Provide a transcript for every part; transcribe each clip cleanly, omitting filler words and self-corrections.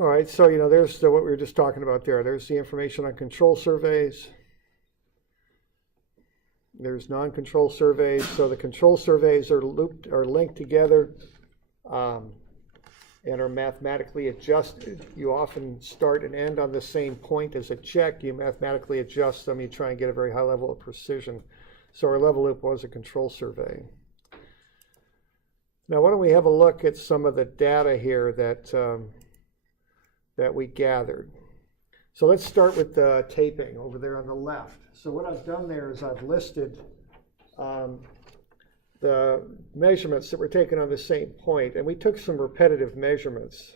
All right, so there's what we were just talking about there. There's the information on control surveys. There's non-control surveys. So the control surveys are linked together and are mathematically adjusted. You often start and end on the same point as a check. You mathematically adjust them. You try and get a very high level of precision. So our level loop was a control survey. Now, why don't we have a look at some of the data here that we gathered. So let's start with the taping over there on the left. So what I've done there is I've listed the measurements that were taken on the same point, and we took some repetitive measurements.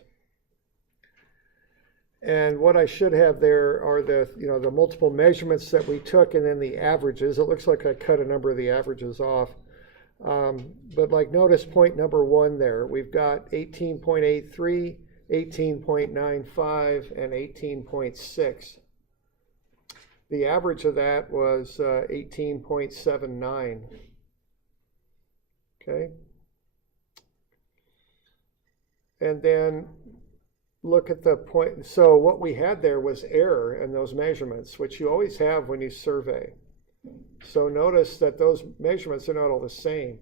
And what I should have there are the multiple measurements that we took and then the averages. It looks like I cut a number of the averages off. But like notice point number 1 there, we've got 18.83, 18.95, and 18.6. The average of that was 18.79. Okay. And then look at the point. So what we had there was error in those measurements, which you always have when you survey. So notice that those measurements are not all the same.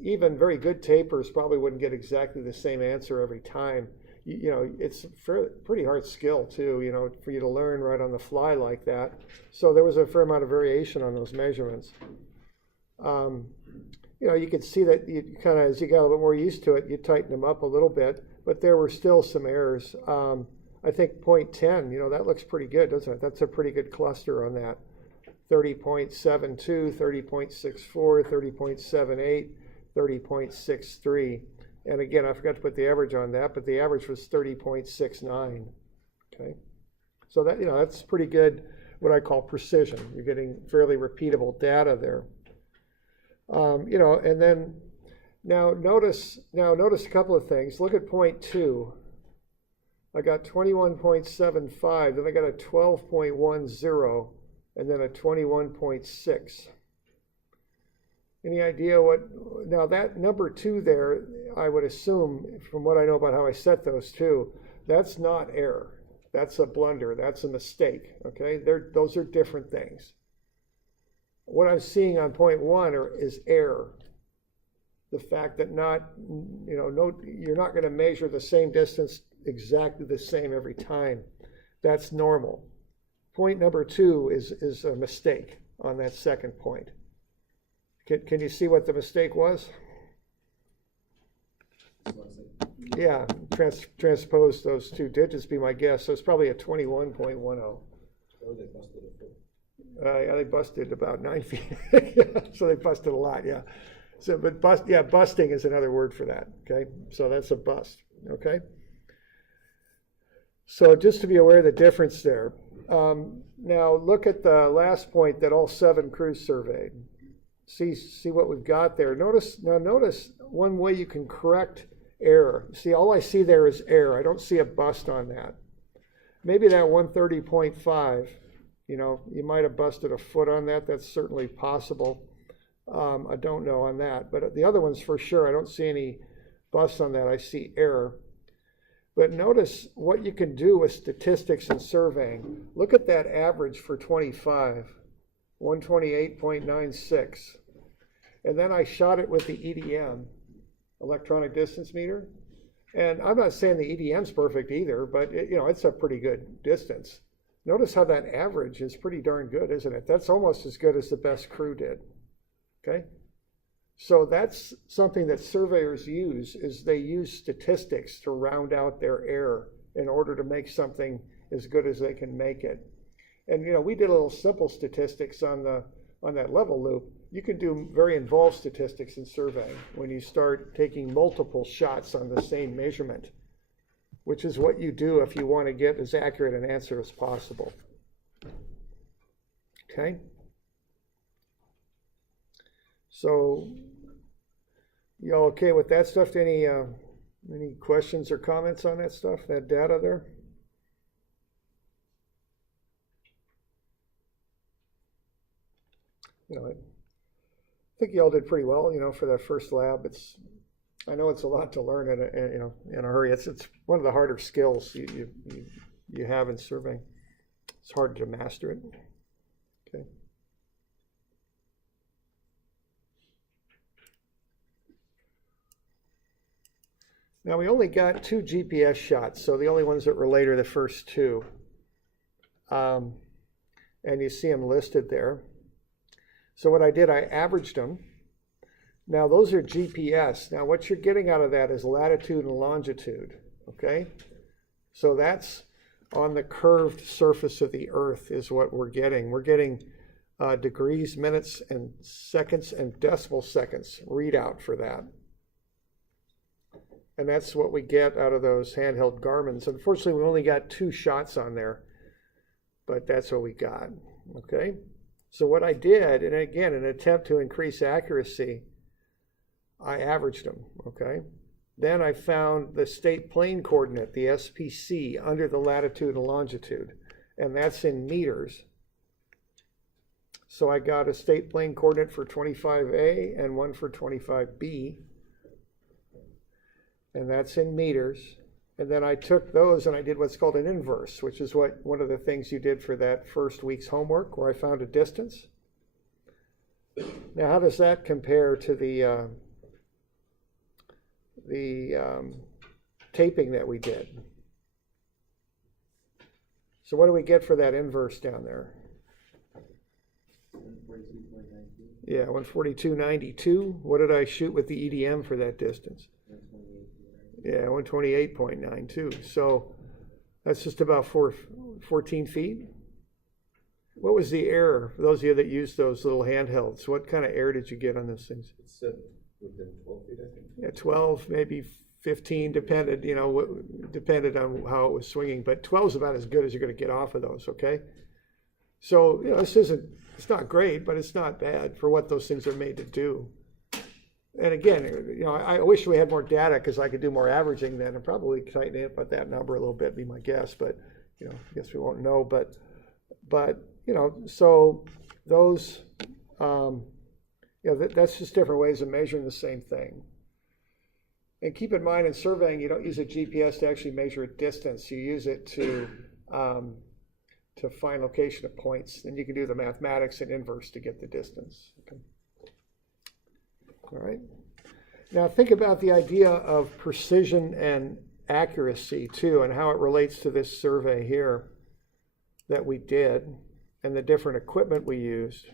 Even very good tapers probably wouldn't get exactly the same answer every time. It's pretty hard skill too, for you to learn right on the fly like that. So there was a fair amount of variation on those measurements. You could see that you kind of, as you got a little bit more used to it, you tighten them up a little bit, but there were still some errors. I think point 10, that looks pretty good, doesn't it? That's a pretty good cluster on that. 30.72, 30.64, 30.78, 30.63. And again, I forgot to put the average on that, but the average was 30.69. Okay, so that's pretty good, what I call precision. You're getting fairly repeatable data there. And then now notice a couple of things. Look at point 2. I got 21.75, then I got a 12.10, and then a 21.6. Any idea what? Now that number 2 there, I would assume, from what I know about how I set those two, that's not error. That's a blunder. That's a mistake. Okay, those are different things. What I'm seeing on point 1 is error. The fact that you're not going to measure the same distance exactly the same every time. That's normal. Point number 2 is a mistake on that second point. Can you see what the mistake was? Yeah, transpose those two digits, be my guess. So it's probably a 21.10. Yeah, they busted about 9 feet. So they busted a lot, yeah. So, but busting is another word for that. Okay, so that's a bust. Okay. So just to be aware of the difference there. Now look at the last point that all 7 crews surveyed. See what we've got there. Notice one way you can correct error. See, all I see there is error. I don't see a bust on that. Maybe that 130.5, you might have busted a foot on that. That's certainly possible. I don't know on that. But the other ones for sure, I don't see any bust on that. I see error. But notice what you can do with statistics and surveying. Look at that average for 25. 128.96. And then I shot it with the EDM, electronic distance meter. And I'm not saying the EDM's perfect either, but it's a pretty good distance. Notice how that average is pretty darn good, isn't it? That's almost as good as the best crew did. Okay? So that's something that surveyors use, is they use statistics to round out their error in order to make something as good as they can make it. And we did a little simple statistics on that level loop. You can do very involved statistics in surveying when you start taking multiple shots on the same measurement, which is what you do if you want to get as accurate an answer as possible. Okay? So, you all okay with that stuff? Any questions or comments on that stuff, that data there? I think you all did pretty well, for that first lab. It's I know it's a lot to learn in a hurry. It's one of the harder skills you have in surveying. It's hard to master it. Okay. Now we only got 2 GPS shots, so the only ones that relate are the first 2. And you see them listed there. So what I did, I averaged them. Now those are GPS. Now what you're getting out of that is latitude and longitude, okay? So that's on the curved surface of the Earth is what we're getting. We're getting degrees, minutes, and seconds, and decimal seconds readout for that. And that's what we get out of those handheld Garmins. Unfortunately, we only got 2 shots on there, but that's what we got, okay? So what I did, and again, in an attempt to increase accuracy, I averaged them, okay? Then I found the state plane coordinate, the SPC, under the latitude and longitude, and that's in meters. So I got a state plane coordinate for 25A and one for 25B, and that's in meters. And then I took those and I did what's called an inverse, which is one of the things you did for that first week's homework, where I found a distance. Now, how does that compare to the taping that we did? So what do we get for that inverse down there? Yeah, 142.92. What did I shoot with the EDM for that distance? Yeah, 128.92. So that's just about 14 feet. What was the error for those of you that used those little handhelds? What kind of error did you get on those things? It said within 12 feet, I think. Yeah, 12, maybe 15, depended on how it was swinging. But 12 is about as good as you're going to get off of those, okay? So, it's not great, but it's not bad for what those things are made to do. And again, I wish we had more data because I could do more averaging then and probably tighten it up that number a little bit, be my guess. But, I guess we won't know. But so those, that's just different ways of measuring the same thing. And keep in mind, in surveying, you don't use a GPS to actually measure a distance. You use it to find location of points. Then you can do the mathematics and inverse to get the distance. Okay. All right. Now think about the idea of precision and accuracy too, and how it relates to this survey here that we did and the different equipment we used.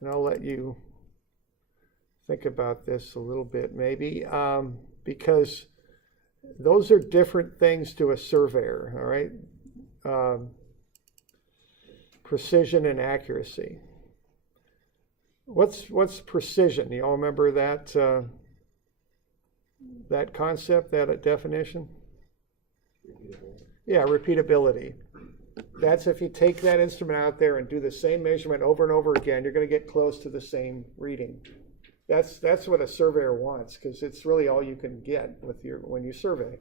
And I'll let you think about this a little bit maybe, because those are different things to a surveyor, all right? Precision and accuracy. What's precision? You all remember that that concept, that definition? Yeah, repeatability. That's if you take that instrument out there and do the same measurement over and over again, you're going to get close to the same reading. That's what a surveyor wants, because it's really all you can get with when you survey.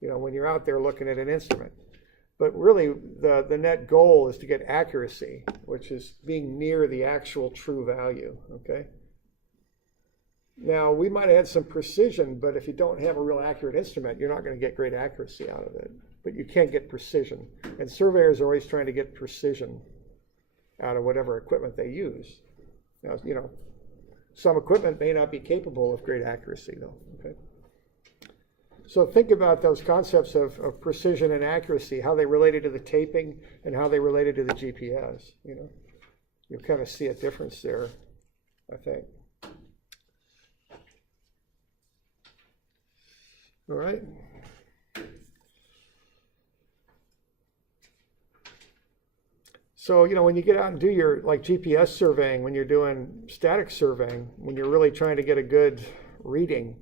When you're out there looking at an instrument. But really, the net goal is to get accuracy, which is being near the actual true value, okay? Now, we might have had some precision, but if you don't have a real accurate instrument, you're not going to get great accuracy out of it. But you can get precision. And surveyors are always trying to get precision out of whatever equipment they use. Now, some equipment may not be capable of great accuracy, though, okay? So think about those concepts of precision and accuracy, how they related to the taping and how they related to the GPS. You'll kind of see a difference there, I think. All right. So, when you get out and do your GPS surveying, when you're doing static surveying, when you're really trying to get a good reading,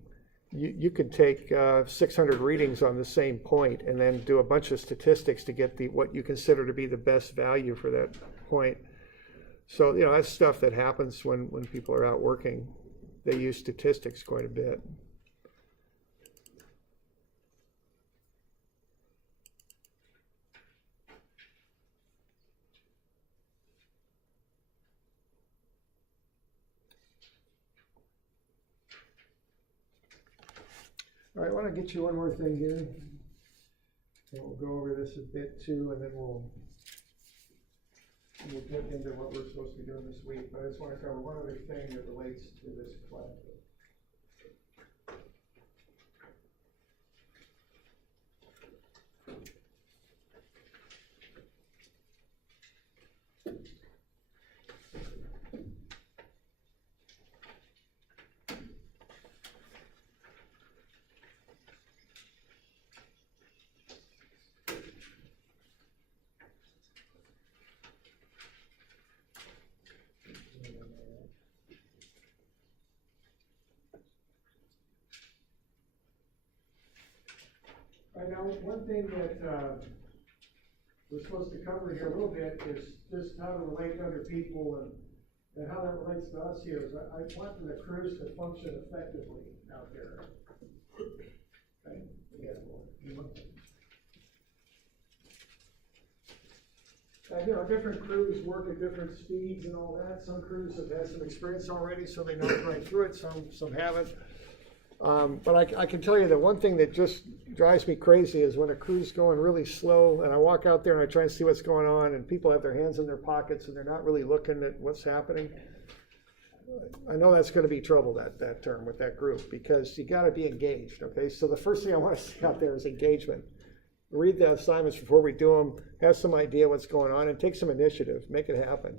you could take 600 readings on the same point and then do a bunch of statistics to get what you consider to be the best value for that point. So, that's stuff that happens when people are out working. They use statistics quite a bit. All right, I want to get you one more thing here. And we'll go over this a bit too, and then we'll get into what we're supposed to be doing this week. But I just want to cover one other thing that relates to this class. Right now, one thing that we're supposed to cover here a little bit is just how to relate to other people and how that relates to us here. Is I want the crews to function effectively out there. Okay? Different crews work at different speeds and all that. Some crews have had some experience already, so they know right through it. Some haven't. But I can tell you that one thing that just drives me crazy is when a crew's going really slow and I walk out there and I try and see what's going on and people have their hands in their pockets and they're not really looking at what's happening. I know that's going to be trouble, that term with that group, because you got to be engaged, okay? So the first thing I want to see out there is engagement. Read the assignments before we do them, have some idea what's going on, and take some initiative, make it happen,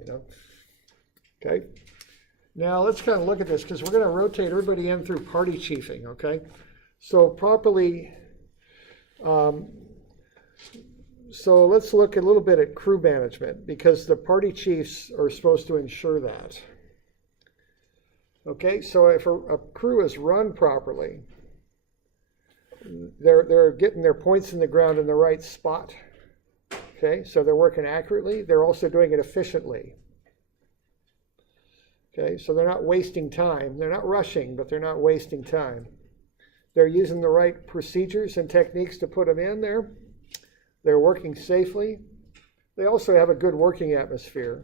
Okay? Now let's kind of look at this because we're going to rotate everybody in through party chiefing, okay? So properly, so let's look a little bit at crew management because the party chiefs are supposed to ensure that. Okay, so if a crew is run properly, they're getting their points in the ground in the right spot. Okay, so they're working accurately. They're also doing it efficiently. Okay, so they're not wasting time. They're not rushing, but they're not wasting time. They're using the right procedures and techniques to put them in there. They're working safely. They also have a good working atmosphere,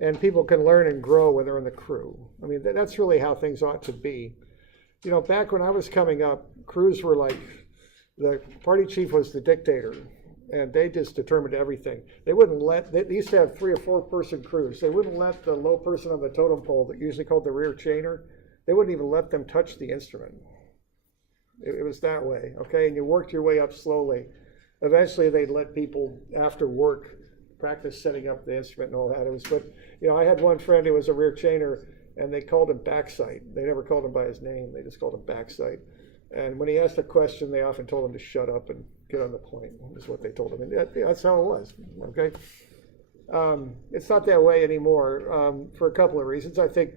and people can learn and grow when they're in the crew. I mean, that's really how things ought to be. Back when I was coming up, crews were like, the party chief was the dictator, and they just determined everything. They used to have 3 or 4 person crews. They wouldn't let the low person on the totem pole, that usually called the rear chainer, they wouldn't even let them touch the instrument. It was that way, okay? And you worked your way up slowly. Eventually, they'd let people, after work, practice setting up the instrument and all that. But I had one friend who was a rear chainer, and they called him Backsight. They never called him by his name. They just called him Backsight. And when he asked a question, they often told him to shut up and get on the point, is what they told him. And that's how it was, okay? It's not that way anymore for a couple of reasons. I think,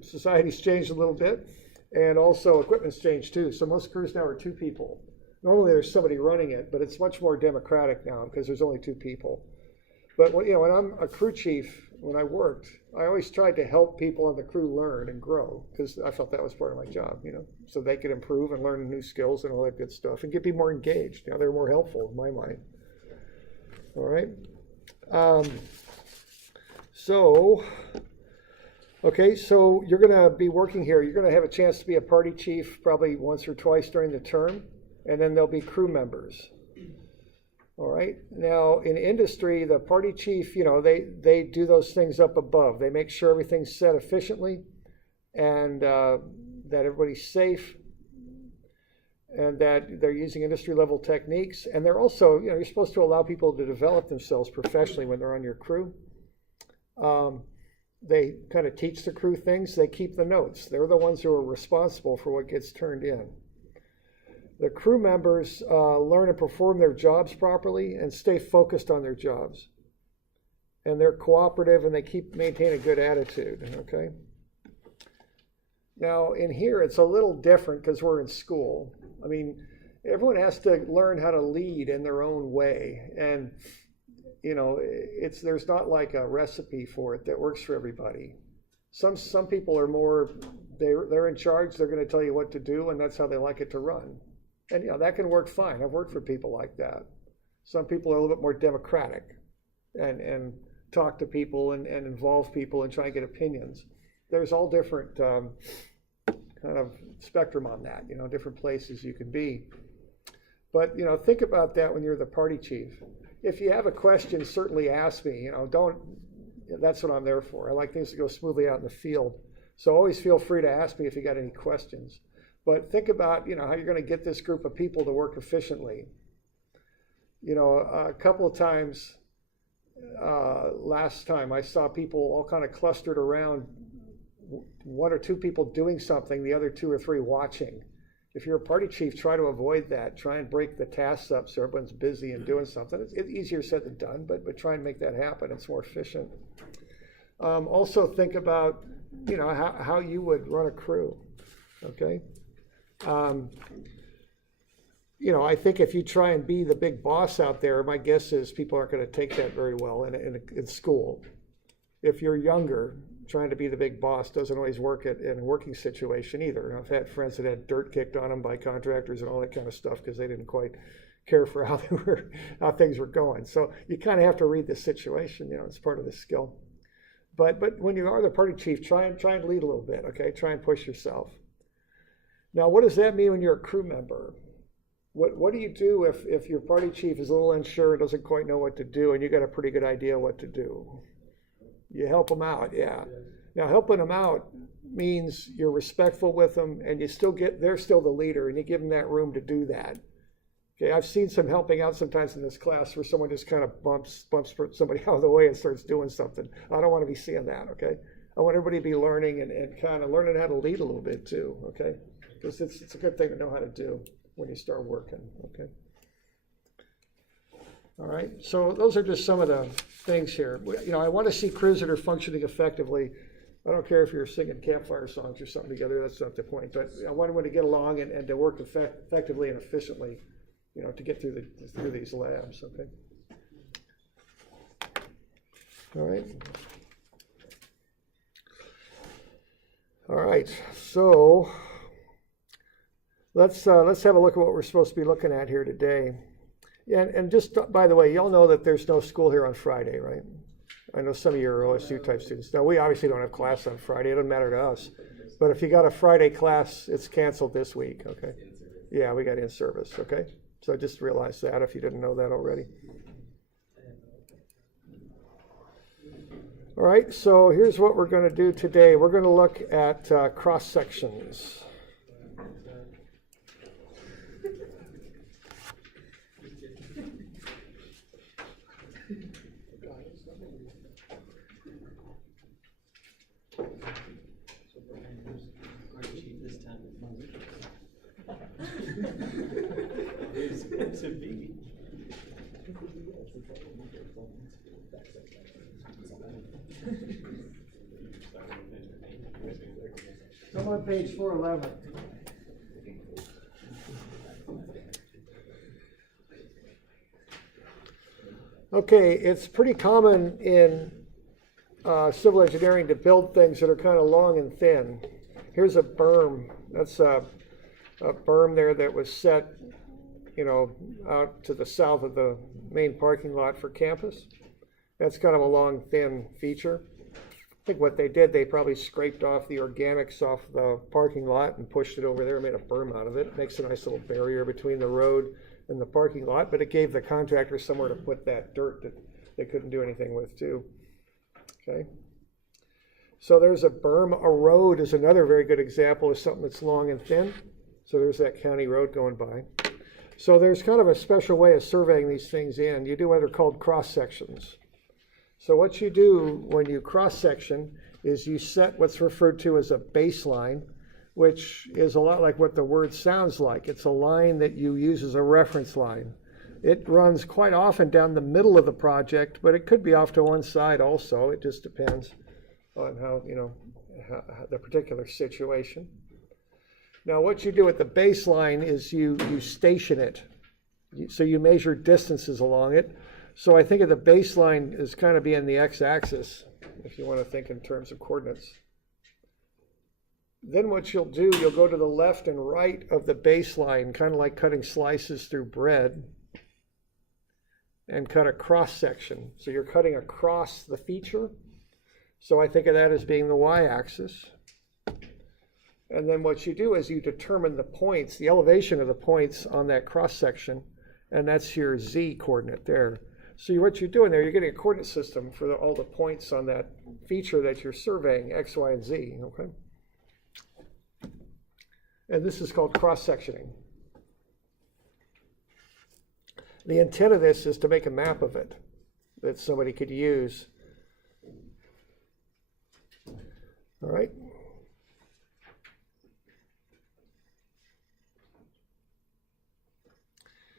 society's changed a little bit, and also equipment's changed too. So most crews now are 2 people. Normally there's somebody running it, but it's much more democratic now because there's only 2 people. But when I'm a crew chief, when I worked, I always tried to help people on the crew learn and grow because I felt that was part of my job, so they could improve and learn new skills and all that good stuff and be more engaged. They're more helpful in my mind. All right. So you're going to be working here. You're going to have a chance to be a party chief probably once or twice during the term, and then there'll be crew members. All right. Now, in industry, the party chief, they do those things up above. They make sure everything's set efficiently and that everybody's safe and that they're using industry level techniques. And they're also, you're supposed to allow people to develop themselves professionally when they're on your crew. They kind of teach the crew things. They keep the notes. They're the ones who are responsible for what gets turned in. The crew members learn and perform their jobs properly and stay focused on their jobs. And they're cooperative and they maintain a good attitude, okay? Now, in here, it's a little different because we're in school. I mean, everyone has to learn how to lead in their own way. And, there's not like a recipe for it that works for everybody. Some people are more, they're in charge, they're going to tell you what to do, and that's how they like it to run. And that can work fine. I've worked for people like that. Some people are a little bit more democratic and talk to people and involve people and try and get opinions. There's all different kind kind of spectrum on that, different places you can be. But, think about that when you're the party chief. If you have a question, certainly ask me, that's what I'm there for. I like things to go smoothly out in the field. So always feel free to ask me if you got any questions. But think about, how you're going to get this group of people to work efficiently. A couple of times last time I saw people all kind of clustered around, one or two people doing something, the other two or three watching. If you're a party chief, try to avoid that. Try and break the tasks up so everyone's busy and doing something. It's easier said than done, but try and make that happen. It's more efficient. Also think about, how you would run a crew, okay? I think if you try and be the big boss out there, my guess is people aren't going to take that very well in school. If you're younger, trying to be the big boss doesn't always work in a working situation either. I've had friends that had dirt kicked on them by contractors and all that kind of stuff because they didn't quite care for how things were going. So you kind of have to read the situation. It's part of the skill. But when you are the party chief, try and lead a little bit. Okay, try and push yourself. Now, what does that mean when you're a crew member? What do you do if your party chief is a little unsure and doesn't quite know what to do, and you got a pretty good idea what to do? You help them out, yeah. Now, helping them out means you're respectful with them, and they're still the leader, and you give them that room to do that. Okay, I've seen some helping out sometimes in this class where someone just kind of bumps somebody out of the way and starts doing something. I don't want to be seeing that, okay? I want everybody to be learning and kind of learning how to lead a little bit too, okay? Because it's a good thing to know how to do when you start working, okay? All right, so those are just some of the things here. I want to see crews that are functioning effectively. I don't care if you're singing campfire songs or something together, that's not the point, but I want everyone to get along and to work effectively and efficiently, to get through these labs, okay? All right, so let's have a look at what we're supposed to be looking at here today. And just, by the way, y'all know that there's no school here on Friday, right? I know some of you are OSU type students. Now, we obviously don't have class on Friday. It doesn't matter to us. But if you got a Friday class, it's canceled this week, okay? Yeah, we got in-service, okay? So just realize that if you didn't know that already. All right, so here's what we're going to do today. We're going to look at cross-sections. I'm on page 411. Okay, it's pretty common in civil engineering to build things that are kind of long and thin. Here's a berm. That's a berm there that was set, out to the south of the main parking lot for campus. That's kind of a long, thin feature. I think what they did, they probably scraped off the organics off the parking lot and pushed it over there, made a berm out of it. It makes a nice little barrier between the road and the parking lot, but it gave the contractor somewhere to put that dirt that they couldn't do anything with too. Okay. So there's a berm. A road is another very good example of something that's long and thin. So there's that county road going by. So there's kind of a special way of surveying these things in. You do what are called cross sections. So what you do when you cross-section is you set what's referred to as a baseline, which is a lot like what the word sounds like. It's a line that you use as a reference line. It runs quite often down the middle of the project, but it could be off to one side also. It just depends on how the particular situation. Now what you do at the baseline is you station it. So you measure distances along it. So I think of the baseline as kind of being the x-axis, if you want to think in terms of coordinates. Then what you'll do, you'll go to the left and right of the baseline, kind of like cutting slices through bread, and cut a cross section. So you're cutting across the feature. So I think of that as being the y-axis. And then what you do is you determine the points, the elevation of the points on that cross section, and that's your z coordinate there. So what you're doing there, you're getting a coordinate system for all the points on that feature that you're surveying, x, y, and z, okay? And this is called cross-sectioning. The intent of this is to make a map of it that somebody could use. All right.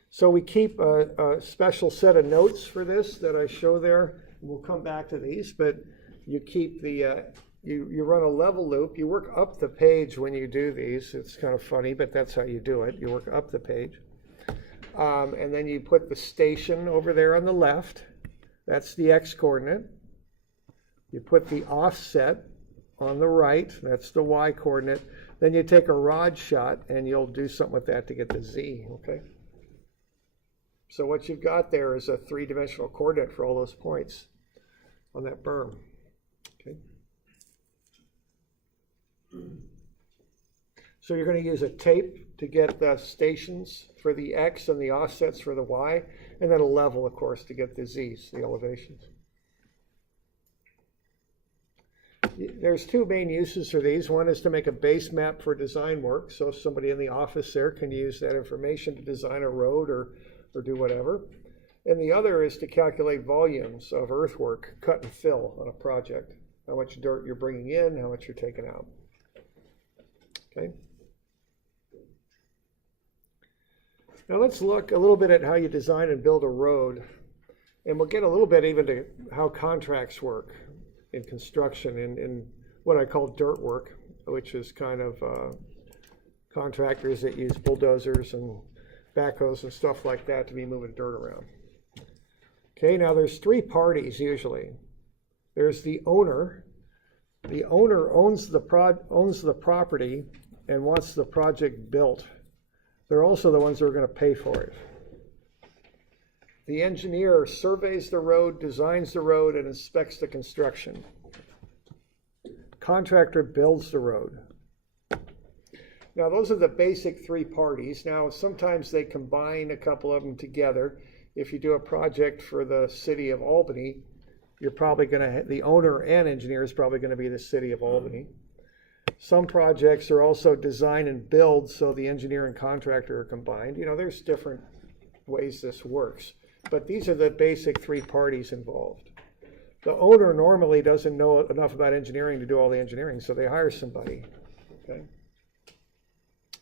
So we keep a special set of notes for this that I show there. We'll come back to these, but you keep the, you run a level loop. You work up the page when you do these. It's kind of funny, but that's how you do it. You work up the page. And then you put the station over there on the left. That's the x coordinate. You put the offset on the right. That's the y coordinate. Then you take a rod shot and you'll do something with that to get the z, okay? So what you've got there is a three-dimensional coordinate for all those points on that berm, okay? So you're going to use a tape to get the stations for the x and the offsets for the y, and then a level, of course, to get the z's, the elevations. There's two main uses for these. One is to make a base map for design work, so somebody in the office there can use that information to design a road or do whatever. And the other is to calculate volumes of earthwork, cut and fill on a project. How much dirt you're bringing in, how much you're taking out. Okay. Now let's look a little bit at how you design and build a road. And we'll get a little bit even to how contracts work in construction in what I call dirt work, which is kind of contractors that use bulldozers and backhoes and stuff like that to be moving dirt around. Okay, now there's three parties usually. There's the owner. The owner owns the property and wants the project built. They're also the ones who are going to pay for it. The engineer surveys the road, designs the road, and inspects the construction. Contractor builds the road. Now, those are the basic three parties. Now, sometimes they combine a couple of them together. If you do a project for the city of Albany, you're probably going to, the owner and engineer is probably going to be the city of Albany. Some projects are also design and build, so the engineer and contractor are combined. You know, there's different ways this works, but these are the basic three parties involved. The owner normally doesn't know enough about engineering to do all the engineering, so they hire somebody, okay?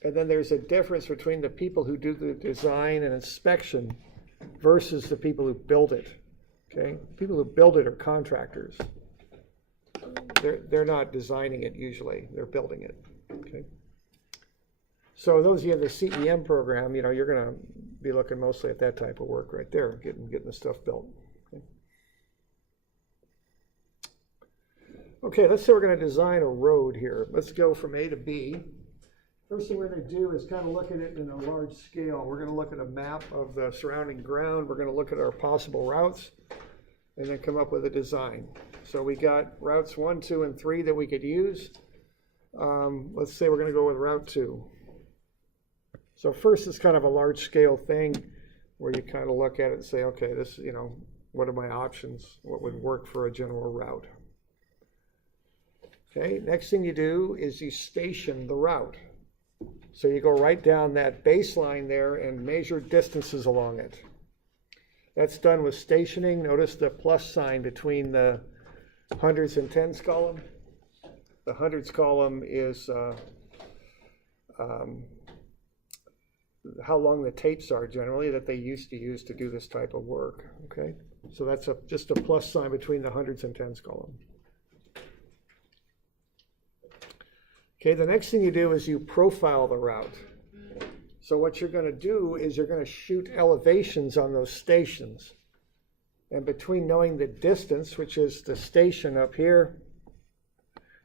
And then there's a difference between the people who do the design and inspection versus the people who build it, okay? People who build it are contractors. They're not designing it usually, they're building it, okay? So those of you in the CEM program, you know, you're gonna be looking mostly at that type of work right there, getting the stuff built. Okay, let's say we're gonna design a road here. Let's go from A to B. First thing we're going to do is kind of look at it in a large scale. We're going to look at a map of the surrounding ground. We're going to look at our possible routes and then come up with a design. So we got routes 1, 2, and 3 that we could use. Let's say we're going to go with route 2. So first it's kind of a large scale thing where you kind of look at it and say, okay, this, you know, what are my options? What would work for a general route? Okay, next thing you do is you station the route. So you go right down that baseline there and measure distances along it. That's done with stationing. Notice the plus sign between the hundreds and tens column. The hundreds column is how long the tapes are generally that they used to use to do this type of work. Okay, so that's just a plus sign between the hundreds and tens column. Okay, the next thing you do is you profile the route. So what you're going to do is you're going to shoot elevations on those stations. And between knowing the distance, which is the station up here,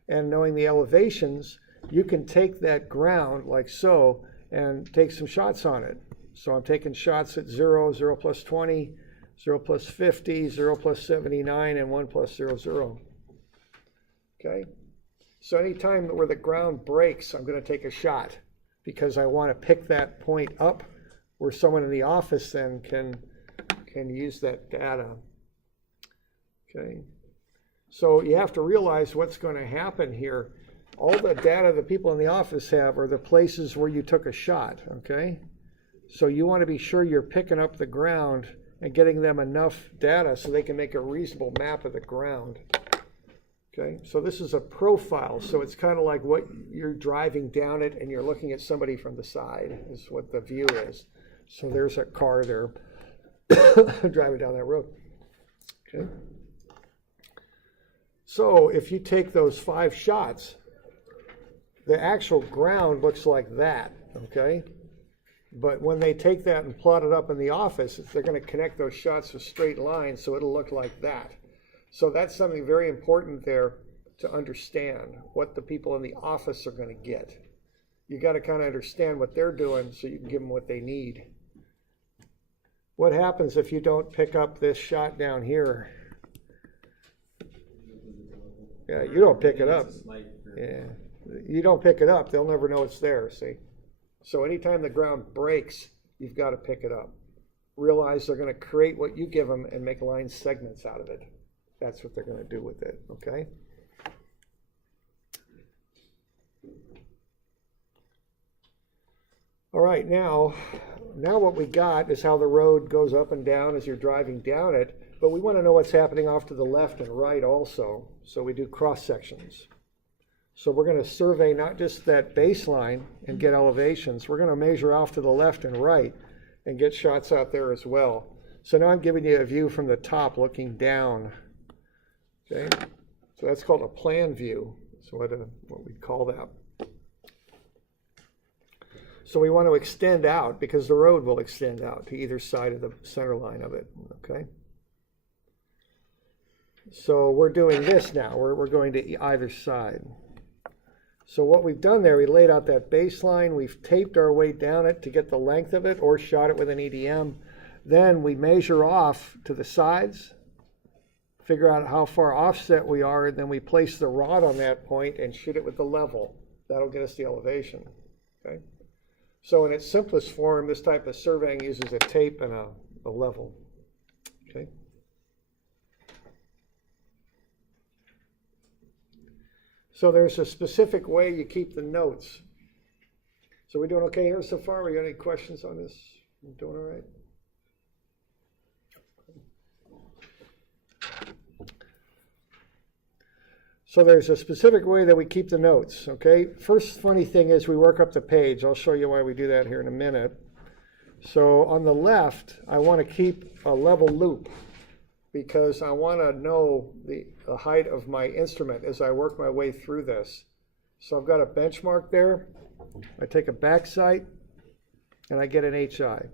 and knowing the elevations, you can take that ground like so and take some shots on it. So I'm taking shots at 0, 0 plus 20, 0 plus 50, 0 plus 79, and 1 plus 0, 0. Okay? So anytime where the ground breaks, I'm going to take a shot because I want to pick that point up where someone in the office then can use that data. Okay. So you have to realize what's going to happen here. All the data that people in the office have are the places where you took a shot, okay? So you want to be sure you're picking up the ground and getting them enough data so they can make a reasonable map of the ground. Okay, so this is a profile, so it's kind of like what you're driving down it and you're looking at somebody from the side is what the view is. So there's a car there driving down that road. Okay. So if you take those 5 shots, the actual ground looks like that, okay? But when they take that and plot it up in the office, they're going to connect those shots with straight lines, so it'll look like that. So that's something very important there to understand, what the people in the office are going to get. You got to kind of understand what they're doing so you can give them what they need. What happens if you don't pick up this shot down here? Yeah, you don't pick it up. Yeah, you don't pick it up, they'll never know it's there, see? So anytime the ground breaks, you've got to pick it up. Realize they're going to create what you give them and make line segments out of it. That's what they're going to do with it, okay? All right, now what we got is how the road goes up and down as you're driving down it, but we want to know what's happening off to the left and right also, so we do cross sections. So we're going to survey not just that baseline and get elevations, we're going to measure off to the left and right and get shots out there as well. So now I'm giving you a view from the top looking down. Okay, so that's called a plan view. So what we call that. So we want to extend out because the road will extend out to either side of the center line of it. Okay. So we're doing this now. We're going to either side. So what we've done there, we laid out that baseline. We've taped our way down it to get the length of it or shot it with an EDM. Then we measure off to the sides, figure out how far offset we are, and then we place the rod on that point and shoot it with the level. That'll get us the elevation. Okay. So in its simplest form, this type of surveying uses a tape and a level. Okay. So there's a specific way you keep the notes. So we're doing okay here so far? We got any questions on this? I'm doing all right? So there's a specific way that we keep the notes, okay? First funny thing is we work up the page. I'll show you why we do that here in a minute. So on the left, I want to keep a level loop because I want to know the height of my instrument as I work my way through this. So I've got a benchmark there. I take a back sight and I get an HI.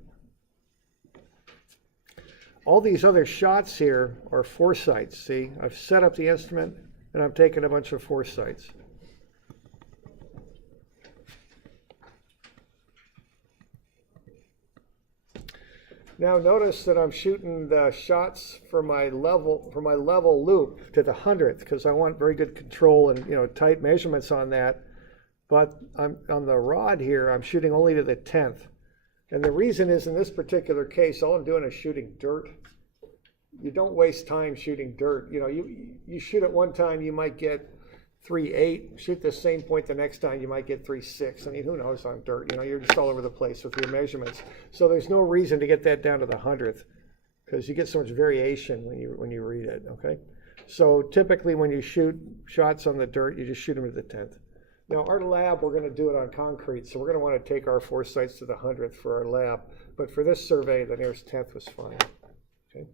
All these other shots here are foresights, see? I've set up the instrument and I'm taking a bunch of foresights. Now notice that I'm shooting the shots for my level loop to the 100th because I want very good control and tight measurements on that. But I'm on the rod here, I'm shooting only to the 10th. And the reason is in this particular case, all I'm doing is shooting dirt. You don't waste time shooting dirt. You shoot it one time, you might get 3.8. Shoot the same point the next time, you might get 3.6. I mean, who knows on dirt? You're just all over the place with your measurements. So there's no reason to get that down to the 100th because you get so much variation when you read it. Okay. So typically, when you shoot shots on the dirt, you just shoot them at the 10th. Now, our lab, we're going to do it on concrete, so we're going to want to take our foresights to the 100th for our lab. But for this survey, the nearest 10th was fine. Okay.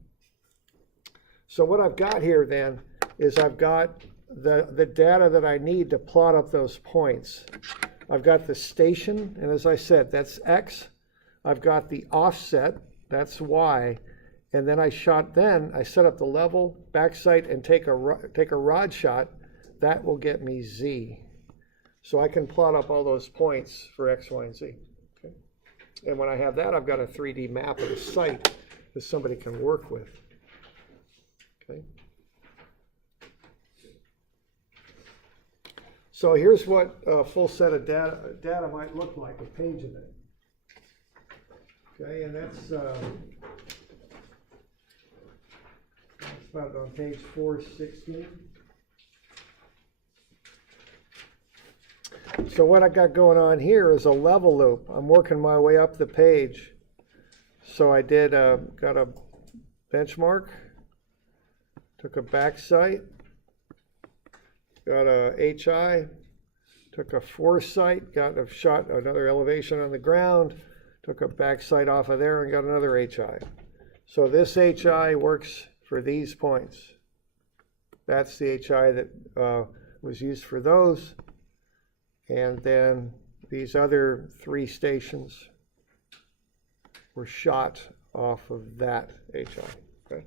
So what I've got here then is I've got the data that I need to plot up those points. I've got the station, and as I said, that's X. I've got the offset, that's Y. And then I set up the level, back sight, and take a rod shot. That will get me Z. So I can plot up all those points for X, Y, and Z. Okay. And when I have that, I've got a 3D map of the site that somebody can work with. Okay. So here's what a full set of data might look like, a page of it. Okay, and that's about on page 416. So what I got going on here is a level loop. I'm working my way up the page. So I did got a benchmark, took a back sight, got a HI, took a foresight, got a shot, another elevation on the ground, took a back sight off of there and got another HI. So this HI works for these points. That's the HI that was used for those. And then these other 3 stations were shot off of that HI. Okay.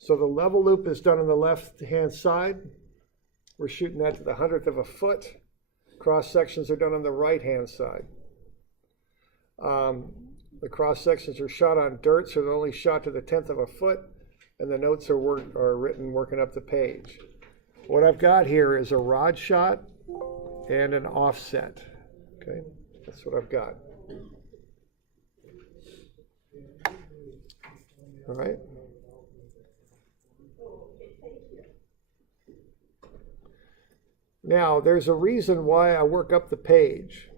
So the level loop is done on the left-hand side. We're shooting that to the 100th of a foot. Cross sections are done on the right-hand side. The cross sections are shot on dirt, so they're only shot to the 10th of a foot, and the notes are written working up the page. What I've got here is a rod shot and an offset. Okay, that's what I've got. All right. Now, there's a reason why I work up the page.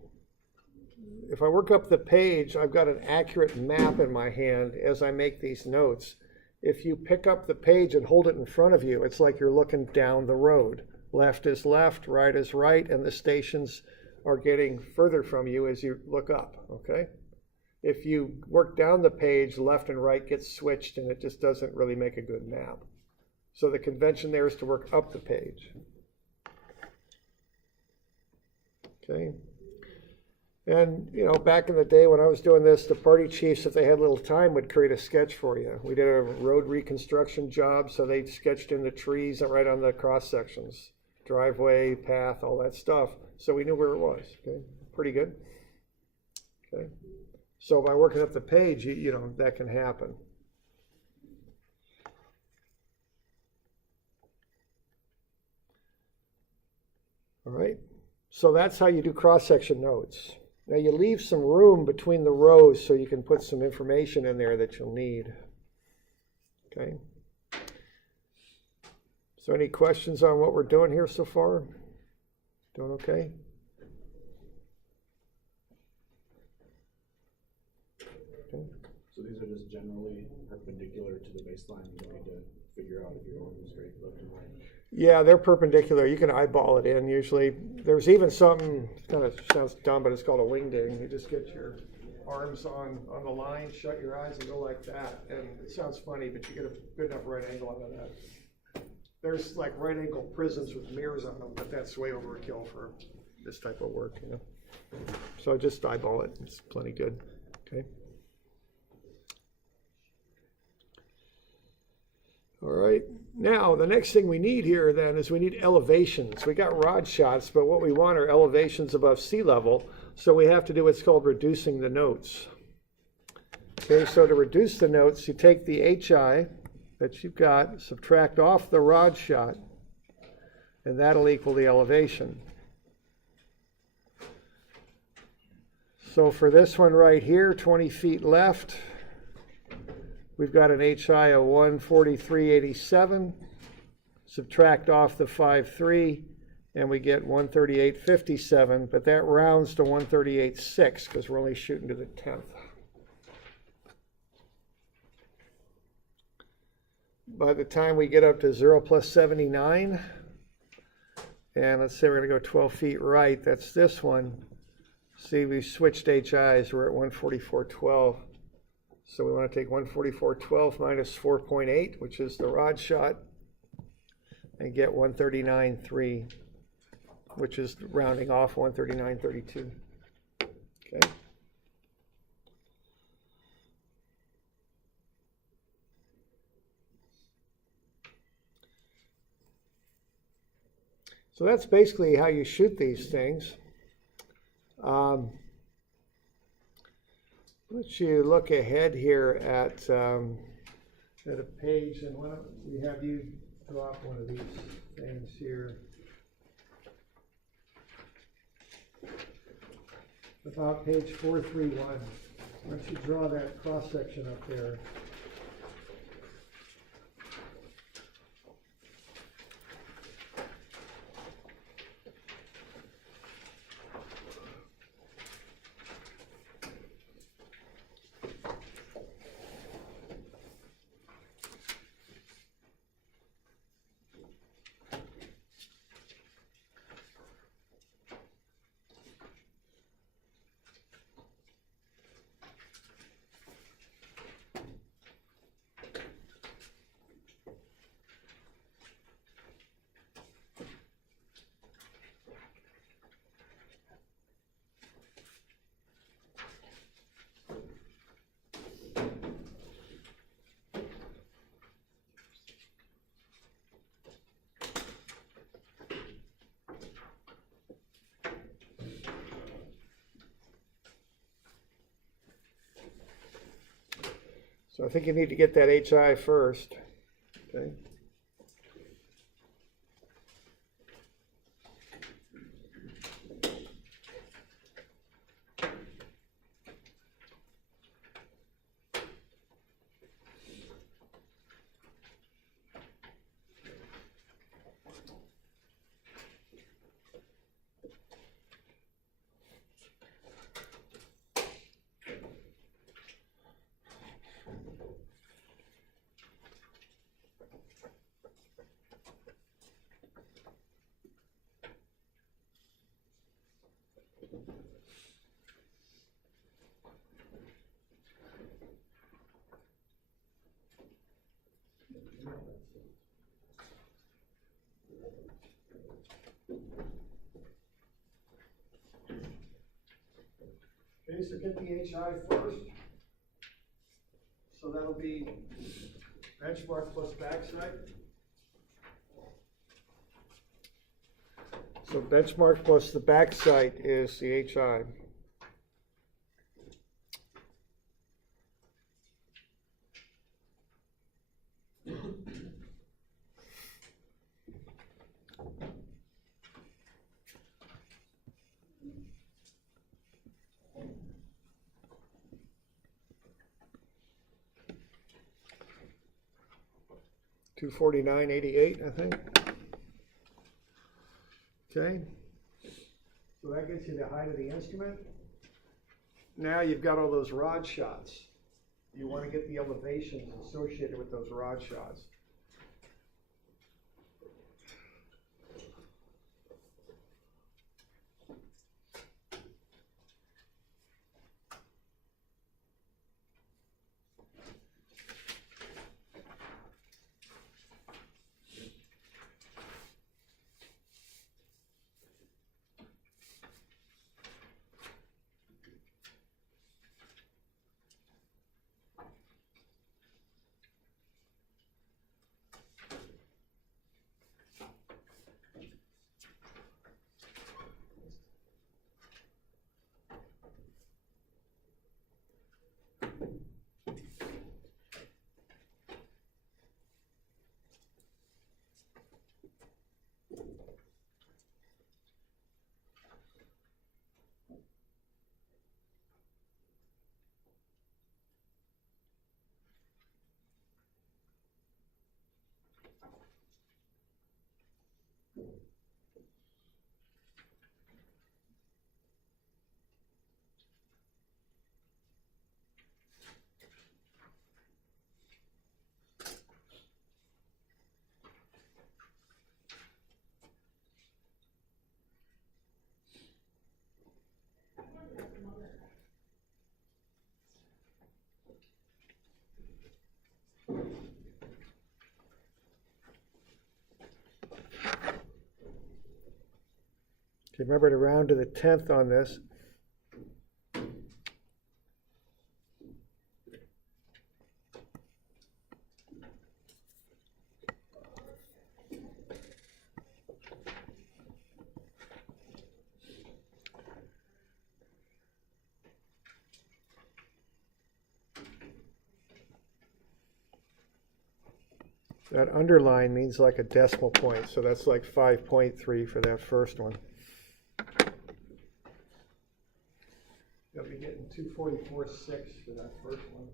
If I work up the page, I've got an accurate map in my hand as I make these notes. If you pick up the page and hold it in front of you, it's like you're looking down the road. Left is left, right is right, and the stations are getting further from you as you look up, okay? If you work down the page, left and right gets switched and it just doesn't really make a good map. So the convention there is to work up the page. Okay. And, you know, back in the day when I was doing this, the party chiefs, if they had a little time, would create a sketch for you. We did a road reconstruction job, so they sketched in the trees right on the cross sections, driveway, path, all that stuff. So we knew where it was. Okay, pretty good. Okay, so by working up the page, you know, that can happen. All right, so that's how you do cross-section notes. Now you leave some room between the rows so you can put some information in there that you'll need. Okay. So any questions on what we're doing here so far? Doing okay? Okay. So these are just generally perpendicular to the baseline. You don't need to figure out if you're going straight left and right. Yeah, they're perpendicular. You can eyeball it in usually. There's even something, kind of sounds dumb, but it's called a wingding. You just get your arms on the line, shut your eyes, and go like that. And it sounds funny, but you get a good enough right angle out of that. There's like right angle prisms with mirrors on them, but that's way overkill for this type of work, you know. So just eyeball it. It's plenty good. Okay. All right, now the next thing we need here then is we need elevations. We got rod shots, but what we want are elevations above sea level, so we have to do what's called reducing the notes. Okay, so to reduce the notes, you take the HI that you've got, subtract off the rod shot, and that'll equal the elevation. So for this one right here, 20 feet left, we've got an HI of 143.87, subtract off the 5.3, and we get 138.57, but that rounds to 138.6 because we're only shooting to the 10th. By the time we get up to 0 plus 79, and let's say we're going to go 12 feet right, that's this one. See, we switched HIs, we're at 144.12. So we want to take 144.12 minus 4.8, which is the rod shot, and get 139.3, which is rounding off 139.32. Okay. So that's basically how you shoot these things. Let you look ahead here at a page, and why don't we have you drop one of these things here. About page 431. Why don't you draw that cross section up there? So I think you need to get that HI first, okay? Okay, so get the HI first. So that'll be benchmark plus backside. So benchmark plus the backside is the HI. $249.88, I think. Okay. So that gets you the height of the instrument. Now you've got all those rod shots. You want to get the elevations associated with those rod shots. Remember to round to the 10th on this. That underline means like a decimal point, so that's like 5.3 for that first one. You'll be getting 244.6 for that first one.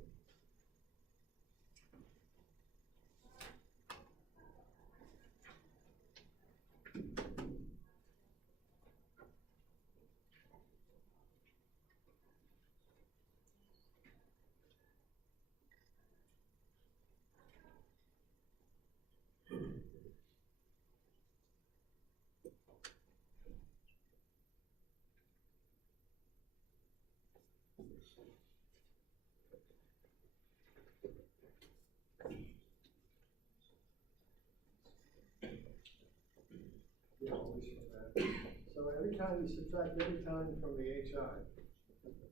So every time you subtract every time from the HI,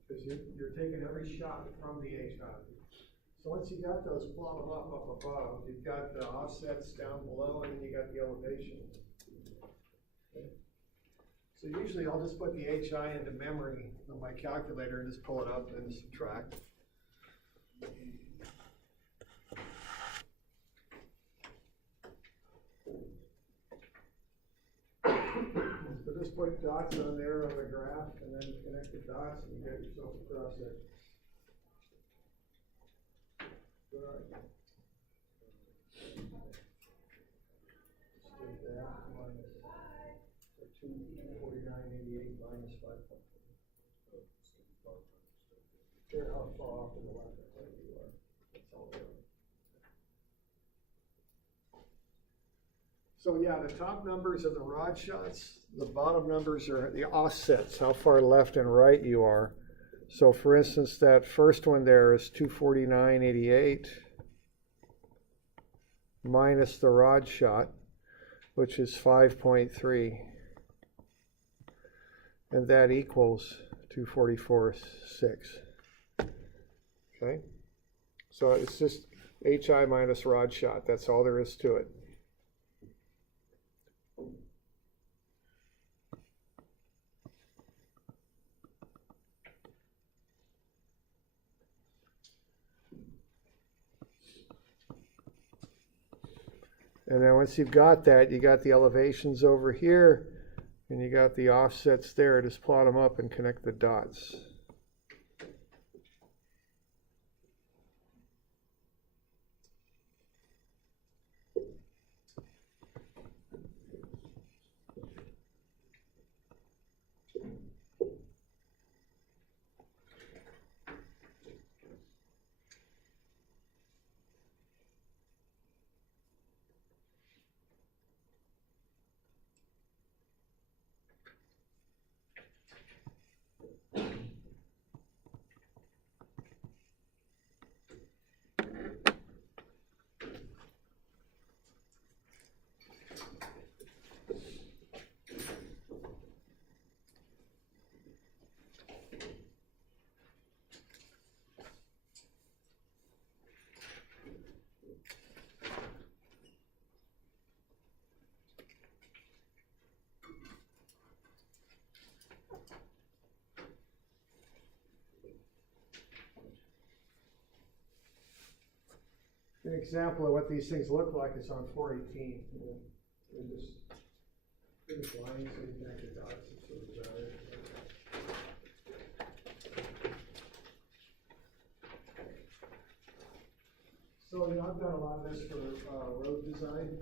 because you're taking every shot from the HI. So once you got those, plot them up above, you've got the offsets down below, and then you got the elevation. Okay. So usually I'll just put the HI into memory on my calculator and just pull it up and subtract. So just put dots on there on the graph and then connect the dots and you get yourself a cross section. Right. Let's take that minus 249.88 minus 5. Care how far off to the left or right you are. That's all there. So yeah, the top numbers are the rod shots. The bottom numbers are the offsets, how far left and right you are. So for instance, that first one there is 249.88 minus the rod shot, which is 5.3. And that equals 244.6. Okay? So it's just HI minus rod shot. That's all there is to it. And then once you've got that, you got the elevations over here, and you got the offsets there. Just plot them up and connect the dots. An example of what these things look like is on 418. They're just lines and connected dots. Sort of about it. So I've done a lot of this for road design,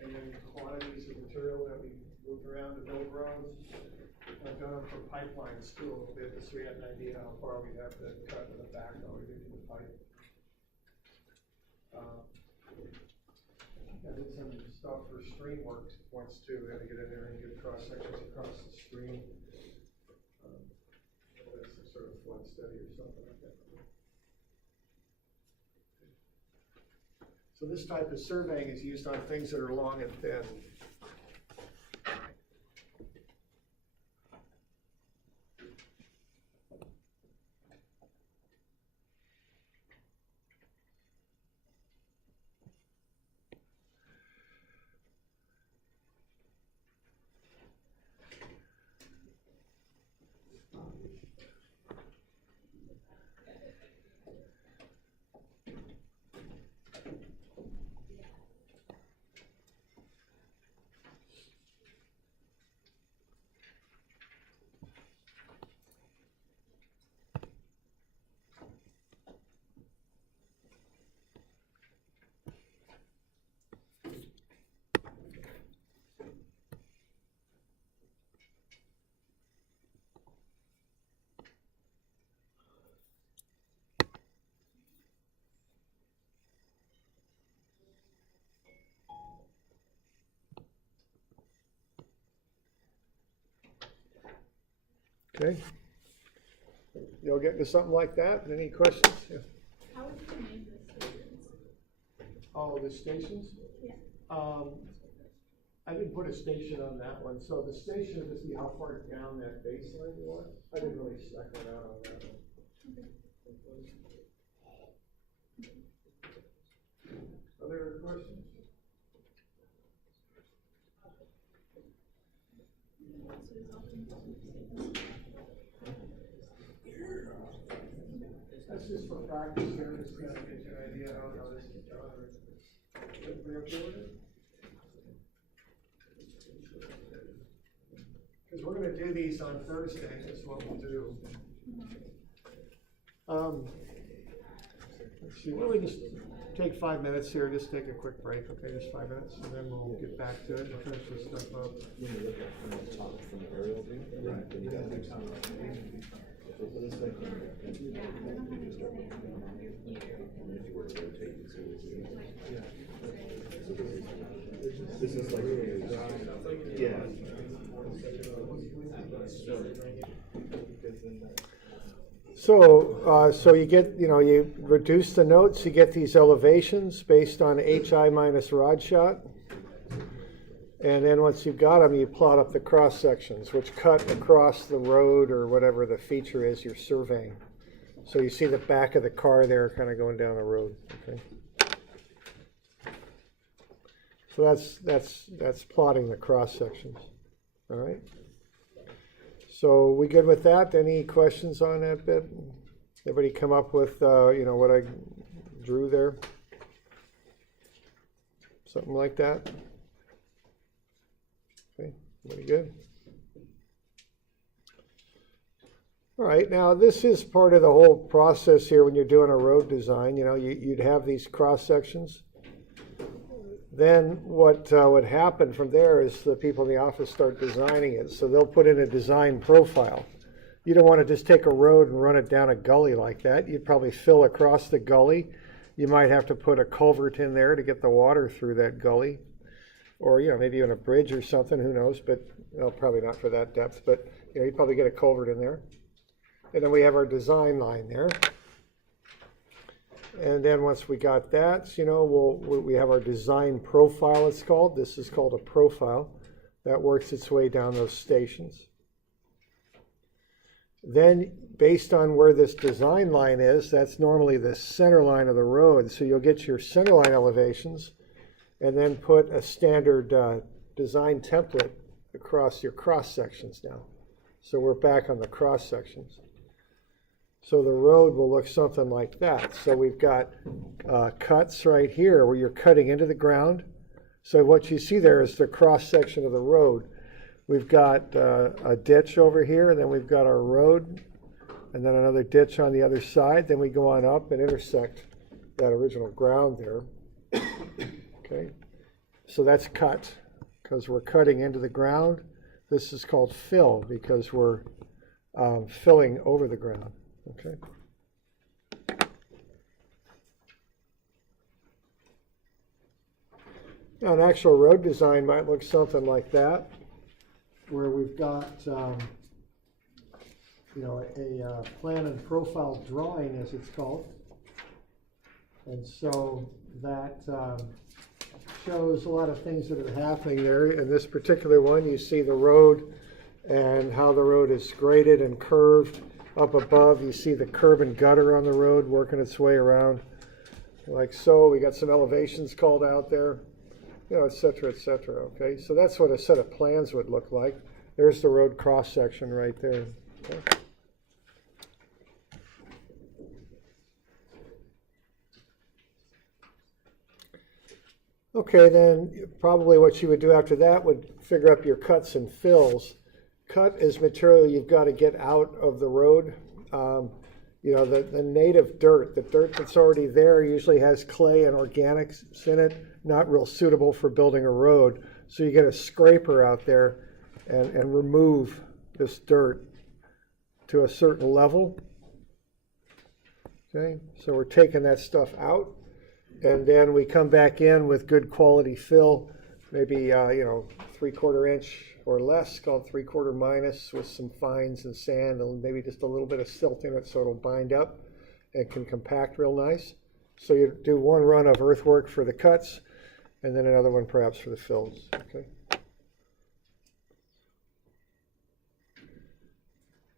and then quantities of material that we moved around to build roads. I've done them for pipelines too a little bit, so we had an idea how far we'd have to cut in the backhoe to get to the pipe. I did some stuff for stream work once too. We had to get in there and get cross sections across the stream. That's some sort of flood study or something like that. So this type of surveying is used on things that are long and thin. Okay. You'll get into something like that. Any questions? Yeah. How would you name the stations? Oh, the stations? Yeah. I didn't put a station on that one. So the station is to see how far down that baseline you want. I didn't really spec that out on that one. Other questions? That's just for practice here, just to get you an idea how this is done. Everybody okay with it? Because we're going to do these on Thursday, that's what we'll do. Let's see, why don't we just take 5 minutes here, just take a quick break, okay, just 5 minutes, and then we'll get back to it and finish this stuff up. When you look at from the top, from the aerial view, right, then you got the top. For this thing, and you start looking down on it, and if you were to rotate, you see what's in it. Yeah. So this is like, yeah. So you get, you reduce the notes, you get these elevations based on HI minus rod shot. And then once you've got them, you plot up the cross sections, which cut across the road or whatever the feature is you're surveying. So you see the back of the car there kind of going down the road. Okay. So that's plotting the cross sections. All right. So we good with that? Any questions on that bit? Everybody come up with what I drew there? Something like that? Okay, very good. All right, now this is part of the whole process here when you're doing a road design. You'd have these cross sections. Then what would happen from there is the people in the office start designing it. So they'll put in a design profile. You don't want to just take a road and run it down a gully like that. You'd probably fill across the gully. You might have to put a culvert in there to get the water through that gully. Or, maybe even a bridge or something, who knows, but probably not for that depth. But, you'd probably get a culvert in there. And then we have our design line there. And then once we got that, we have our design profile, it's called. This is called a profile. That works its way down those stations. Then, based on where this design line is, that's normally the center line of the road. So you'll get your center line elevations and then put a standard design template across your cross sections now. So we're back on the cross sections. So the road will look something like that. So we've got cuts right here where you're cutting into the ground. So what you see there is the cross section of the road. We've got a ditch over here, and then we've got our road, and then another ditch on the other side. Then we go on up and intersect that original ground there. Okay, so that's cut because we're cutting into the ground. This is called fill because we're filling over the ground. Okay. Now, an actual road design might look something like that, where we've got a plan and profile drawing, as it's called, and so that shows a lot of things that are happening there. In this particular one, you see the road and how the road is graded and curved. Up above, you see the curb and gutter on the road working its way around, like so. We got some elevations called out there, et cetera, et cetera. Okay, so that's what a set of plans would look like. There's the road cross section right there. Okay. Okay, then probably what you would do after that would figure up your cuts and fills. Cut is material you've got to get out of the road. The native dirt, the dirt that's already there usually has clay and organics in it, not real suitable for building a road. So you get a scraper out there and remove this dirt to a certain level. Okay, so we're taking that stuff out, and then we come back in with good quality fill maybe, 3/4 inch or less, called 3/4 minus, with some fines and sand and maybe just a little bit of silt in it so it'll bind up and can compact real nice. So you do one run of earthwork for the cuts and then another one perhaps for the fills, okay?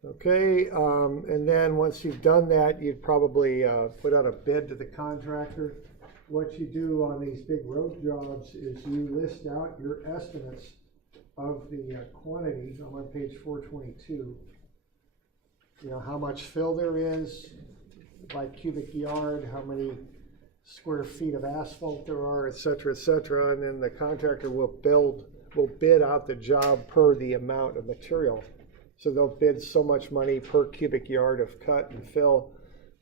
Okay, and then once you've done that, you'd probably put out a bid to the contractor. What you do on these big road jobs is you list out your estimates of the quantity. I'm on page 422. How much fill there is by cubic yard, how many square feet of asphalt there are, et cetera, and then the contractor will bid out the job per the amount of material. So they'll bid so much money per cubic yard of cut and fill.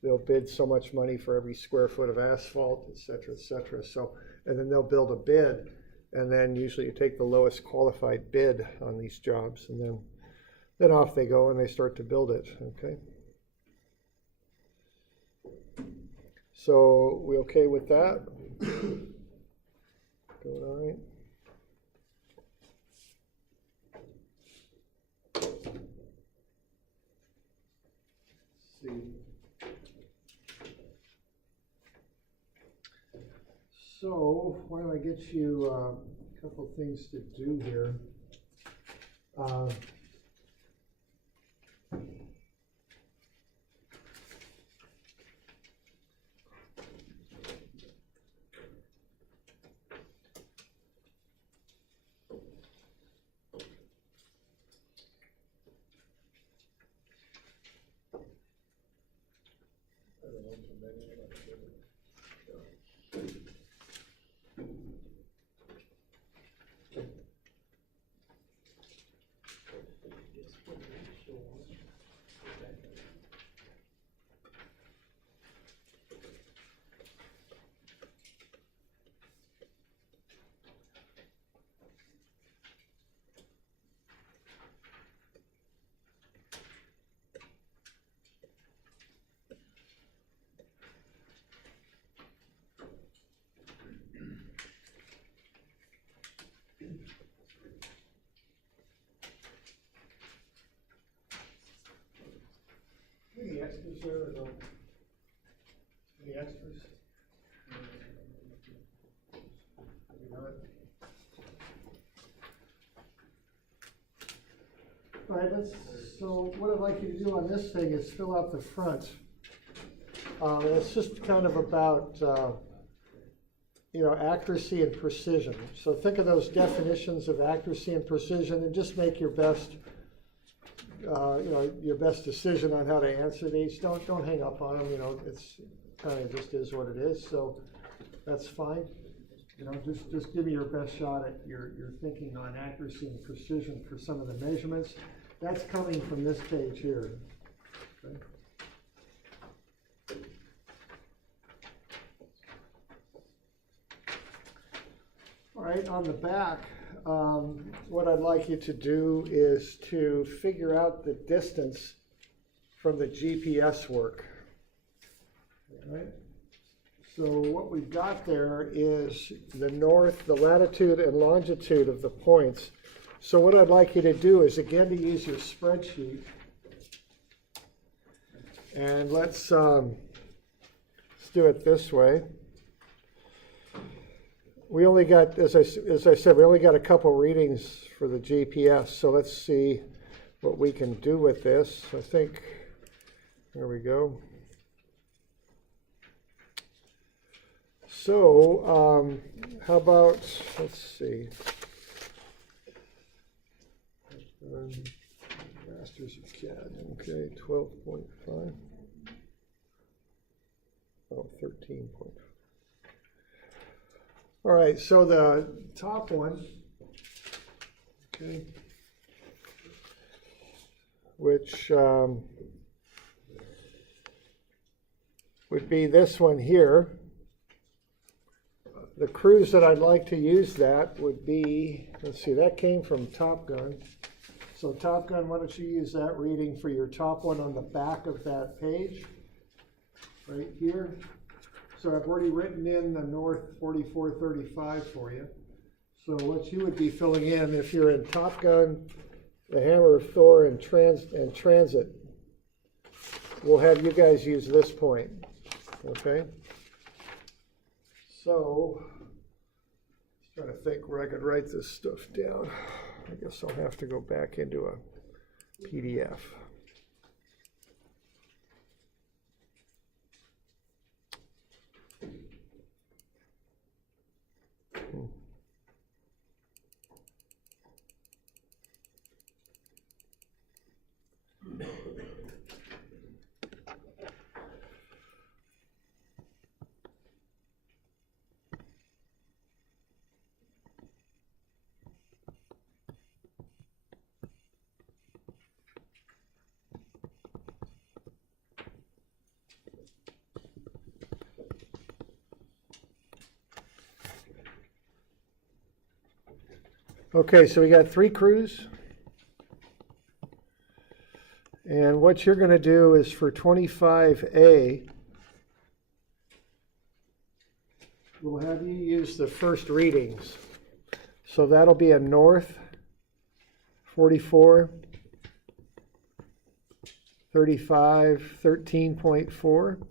They'll bid so much money for every square foot of asphalt, et cetera. So, and then they'll build a bid, and then usually you take the lowest qualified bid on these jobs, and then off they go and they start to build it, okay? So we okay with that? Going all right? Let's see. So why don't I get you a couple things to do here. Any extras there or no? Any extras? Maybe not. All right, so what I'd like you to do on this thing is fill out the front. It's just kind of about, accuracy and precision. So think of those definitions of accuracy and precision and just make your best your best decision on how to answer these. Don't hang up on them. It's kind of just is what it is. So that's fine. Just give me your best shot at your thinking on accuracy and precision for some of the measurements. That's coming from this page here. Okay. All right, on the back, what I'd like you to do is to figure out the distance from the GPS work. All right? So what we've got there is the latitude and longitude of the points. So what I'd like you to do is, again, to use your spreadsheet. And let's do it this way. We only got, as I said, we only got a couple readings for the GPS, so let's see what we can do with this. I think, there we go. So, how about, let's see. Masters of CAD, okay, 12.5. Oh, 13.5. All right, so the top one, okay, which would be this one here. The crews that I'd like to use that would be, let's see, that came from Top Gun. So Top Gun, why don't you use that reading for your top one on the back of that page, right here. So I've already written in the north 4435 for you. So what you would be filling in if you're in Top Gun, the Hammer of Thor, and Transit, we'll have you guys use this point, okay? So, trying to think where I could write this stuff down. I guess I'll have to go back into a PDF. Okay, so we got 3 crews. And what you're going to do is for 25A, we'll have you use the first readings. So that'll be a north, 44, 35, 13.4,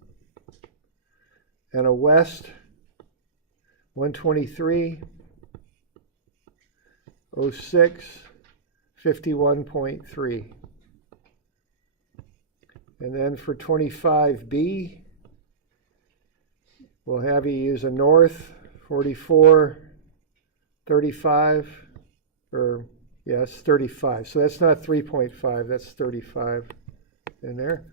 and a west, 123, 06, 51.3. And then for 25B, we'll have you use a north, 44, 35, or yes, 35. So that's not 3.5, that's 35 in there.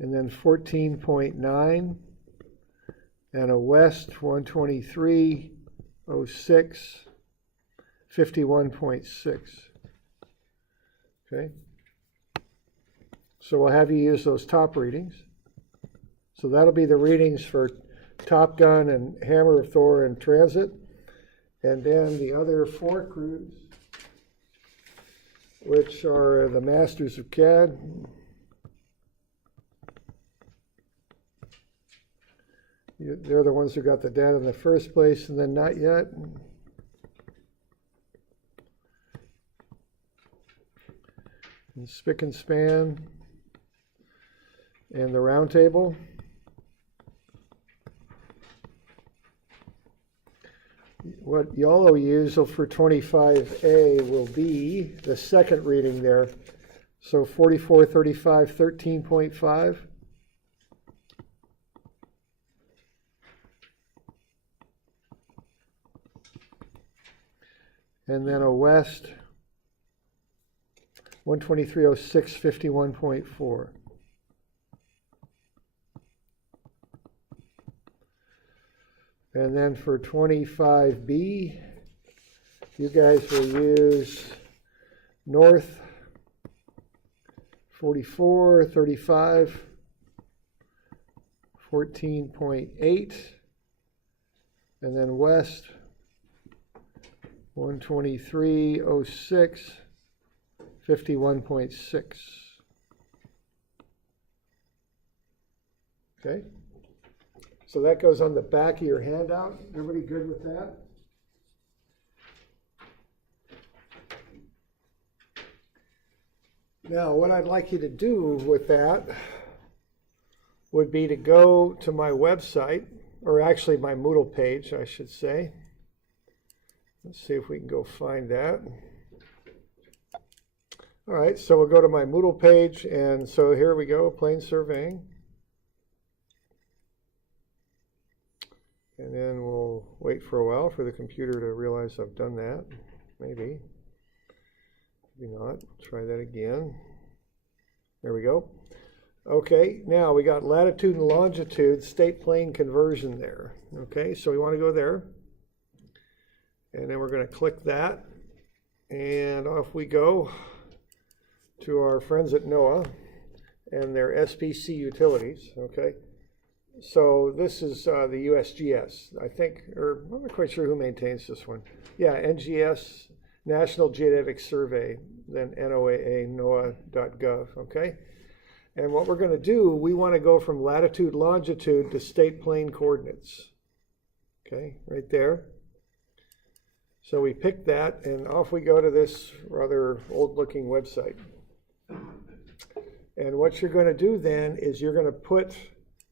And then 14.9. And a west, 123, 06, 51.6. Okay? So we'll have you use those top readings. So that'll be the readings for Top Gun and Hammer of Thor and Transit. And then the other 4 crews, which are the Masters of CAD. They're the ones who got the data in the first place, and then not yet. And spick and span, and the round table. What y'all will use for 25A will be the second reading there. So 44, 35, 13.5. And then a west, 123.06, 51.4. And then for 25B, you guys will use north, 44, 35, 14.8, and then west, 123.06, 51.6. Okay, so that goes on the back of your handout. Everybody good with that? Now, what I'd like you to do with that would be to go to my website, or actually my Moodle page, I should say. Let's see if we can go find that. All right, so we'll go to my Moodle page, and so here we go, plane surveying. And then we'll wait for a while for the computer to realize I've done that. Maybe. Maybe not. Try that again. There we go. Okay, now we got latitude and longitude, state plane conversion there. Okay, so we want to go there. And then we're going to click that. And off we go to our friends at NOAA and their SPC utilities. Okay, so this is the USGS, I think, or I'm not quite sure who maintains this one. Yeah, NGS, National Geodetic Survey, then NOAA, NOAA.gov, okay? And what we're going to do, we want to go from latitude, longitude to state plane coordinates. Okay, right there. So we pick that, and off we go to this rather old-looking website. And what you're going to do then is you're going to put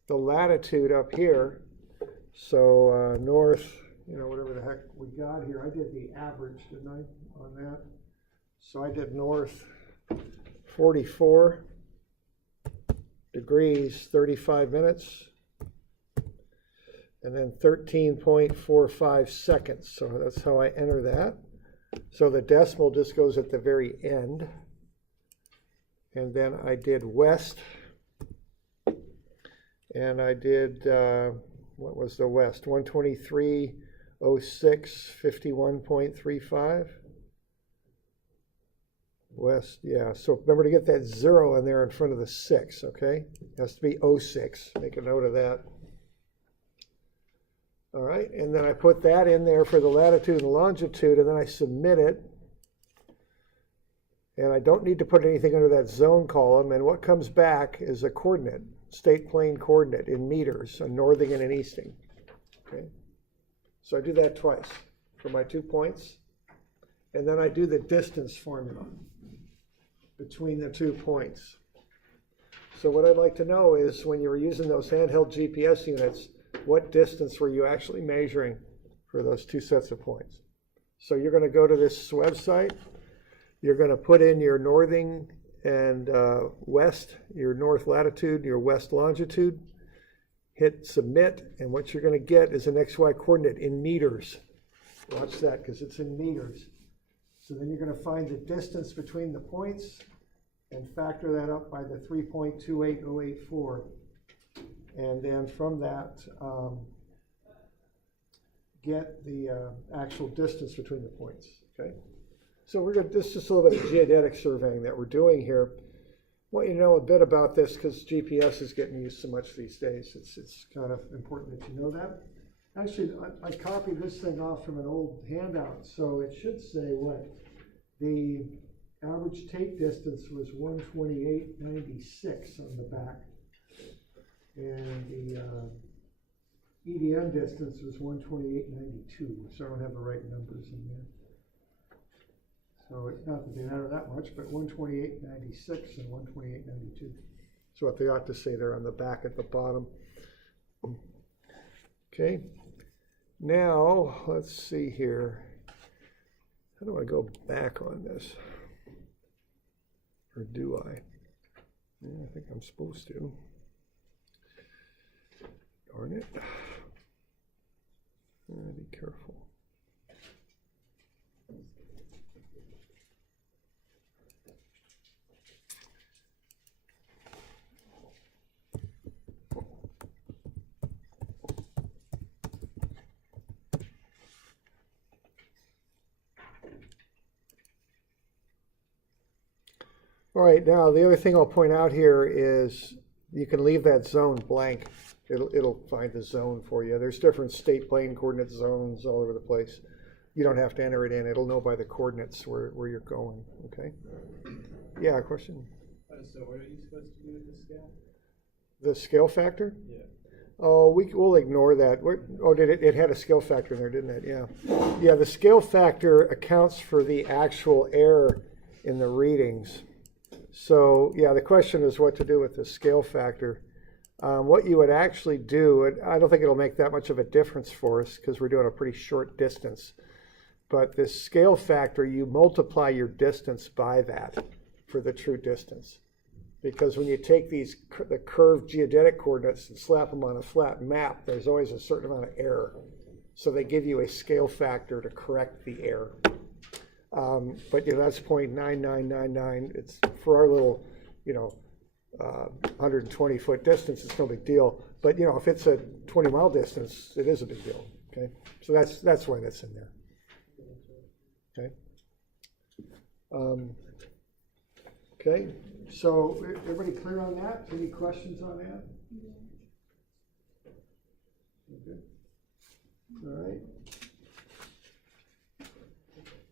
the latitude up here. So north, whatever the heck we got here. I did the average, didn't I, on that? So I did north 44 degrees, 35 minutes, and then 13.45 seconds. So that's how I enter that. So the decimal just goes at the very end. And then I did west, and I did, what was the west? 123.06, 51.35. West, yeah. So remember to get that 0 in there in front of the 6, okay? It has to be 06. Make a note of that. All right, and then I put that in there for the latitude and longitude, and then I submit it. And I don't need to put anything under that zone column, and what comes back is a coordinate, state plane coordinate in meters, a northing and an easting. Okay? So I do that twice for my 2 points, and then I do the distance formula between the 2 points. So what I'd like to know is when you were using those handheld GPS units, what distance were you actually measuring for those 2 sets of points? So you're going to go to this website. You're going to put in your northing and west, your north latitude, your west longitude, hit submit, and what you're going to get is an XY coordinate in meters. Watch that, because it's in meters. So then you're going to find the distance between the points and factor that up by the 3.28084. And then from that, get the actual distance between the points, okay? So we're going to, this is just a little bit of geodetic surveying that we're doing here. I want you to know a bit about this because GPS is getting used so much these days. It's kind of important that you know that. Actually, I copied this thing off from an old handout, so it should say what the average take distance was 128.96 on the back, and the EDM distance was 128.92. So I don't have the right numbers in there. So it's not that they matter that much, but 128.96 and 128.92. That's what they ought to say there on the back at the bottom. Okay. Now, let's see here. How do I go back on this? Or do I? Yeah, I think I'm supposed to. Darn it. Be careful. All right, now the other thing I'll point out here is you can leave that zone blank. It'll find the zone for you. There's different state plane coordinate zones all over the place. You don't have to enter it in. It'll know by the coordinates where you're going, okay? Yeah, question? So what are you supposed to do with the scale? The scale factor? Yeah. Oh, we'll ignore that. Oh, it had a scale factor in there, didn't it? Yeah. Yeah, the scale factor accounts for the actual error in the readings. So, yeah, the question is what to do with the scale factor. What you would actually do, and I don't think it'll make that much of a difference for us because we're doing a pretty short distance, but this scale factor, you multiply your distance by that for the true distance. Because when you take the curved geodetic coordinates and slap them on a flat map, there's always a certain amount of error. So they give you a scale factor to correct the error. But that's 0.9999. It's for our little, 120-foot distance, it's no big deal. But if it's a 20-mile distance, it is a big deal. Okay, so that's why that's in there. Okay. Okay. So everybody clear on that? Any questions on that? Okay. All right.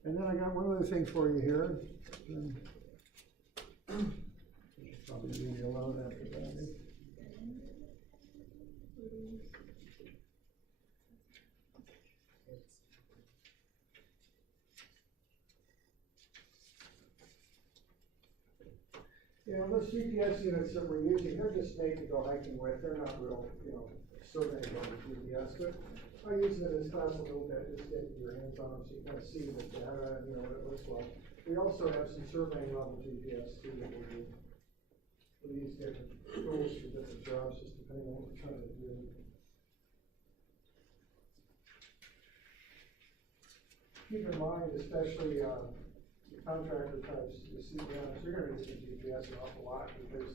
And then I got one other thing for you here. Probably leave me alone after that. Yeah, those GPS units that we're using, they're just made to go hiking with. They're not real, surveying on the GPS, but I use them in this class a little bit, just get your hands on them so you kind of see the data and what it looks like. We also have some surveying on the GPS too that we do. We use different tools for different jobs, just depending on what we're trying to do. Keep in mind, especially the contractor types, the CPMs, you're going to use the GPS an awful lot because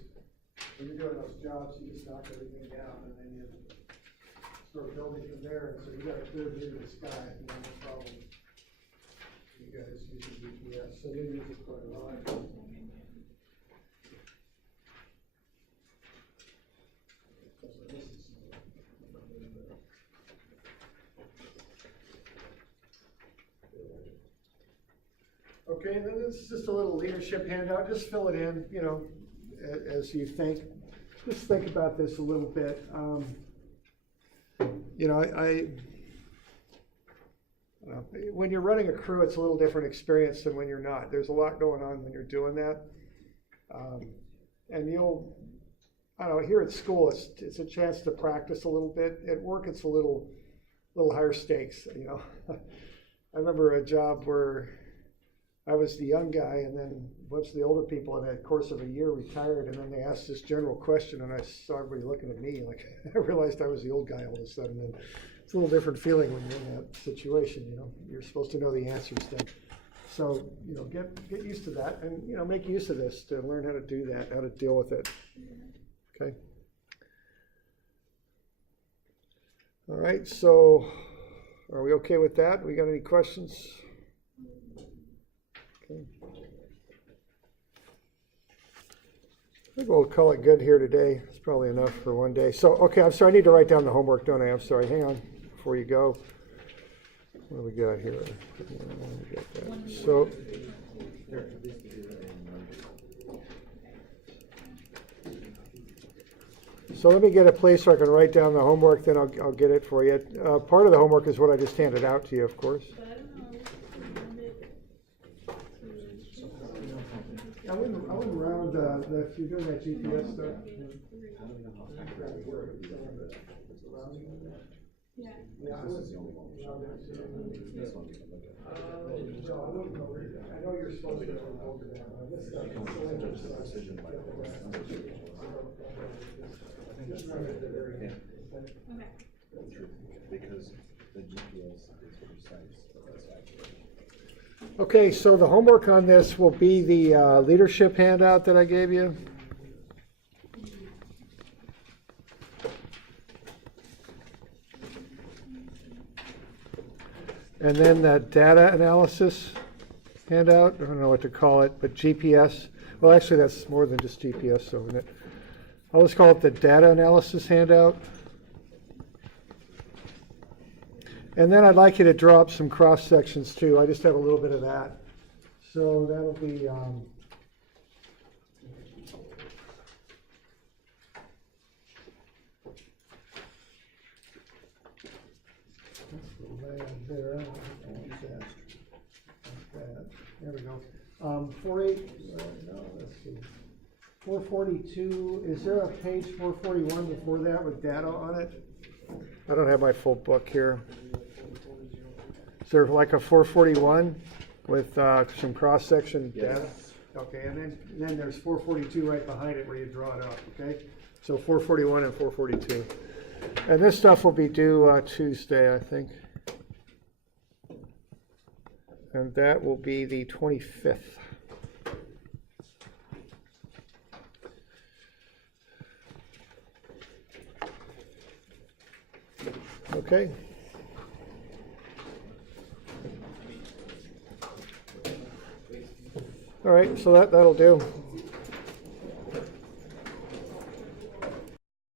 when you're doing those jobs, you just knock everything down and then you start building from there. And so you got a clear view of the sky, no problem. You guys use the GPS, so you use it quite a lot. Okay, and then this is just a little leadership handout. Just fill it in, as you think. Just think about this a little bit. When you're running a crew, it's a little different experience than when you're not. There's a lot going on when you're doing that. And here at school, it's a chance to practice a little bit. At work, it's a little higher stakes, I remember a job where I was the young guy, and then a bunch of the older people in the course of a year retired, and then they asked this general question, and I saw everybody looking at me, like I realized I was the old guy all of a sudden, and it's a little different feeling when you're in that situation, You're supposed to know the answers then. So, get used to that, and, make use of this to learn how to do that, how to deal with it. Okay? All right, so are we okay with that? We got any questions? I think we'll call it good here today. It's probably enough for one day. So, okay, I'm sorry. I need to write down the homework, don't I? I'm sorry. Hang on before you go. What do we got here? So let me get a place where I can write down the homework, then I'll get it for you. Part of the homework is what I just handed out to you, of course. I wouldn't round if you're doing that GPS stuff. Yeah. I know you're supposed to over that. This stuff because the GPS is precise, but that's accurate. Okay, so the homework on this will be the leadership handout that I gave you. And then the data analysis handout. I don't know what to call it, but GPS. Well, actually, that's more than just GPS, so isn't it? I'll just call it the data analysis handout. And then I'd like you to draw up some cross sections too. I just have a little bit of that. So that'll be there. There we go. 442. Is there a page 441 before that with data on it? I don't have my full book here. Is there like a 441 with some cross-section data? Okay, and then there's 442 right behind it where you draw it up, okay? So 441 and 442. And this stuff will be due Tuesday, I think. And that will be the 25th. Okay. All right, so that'll do.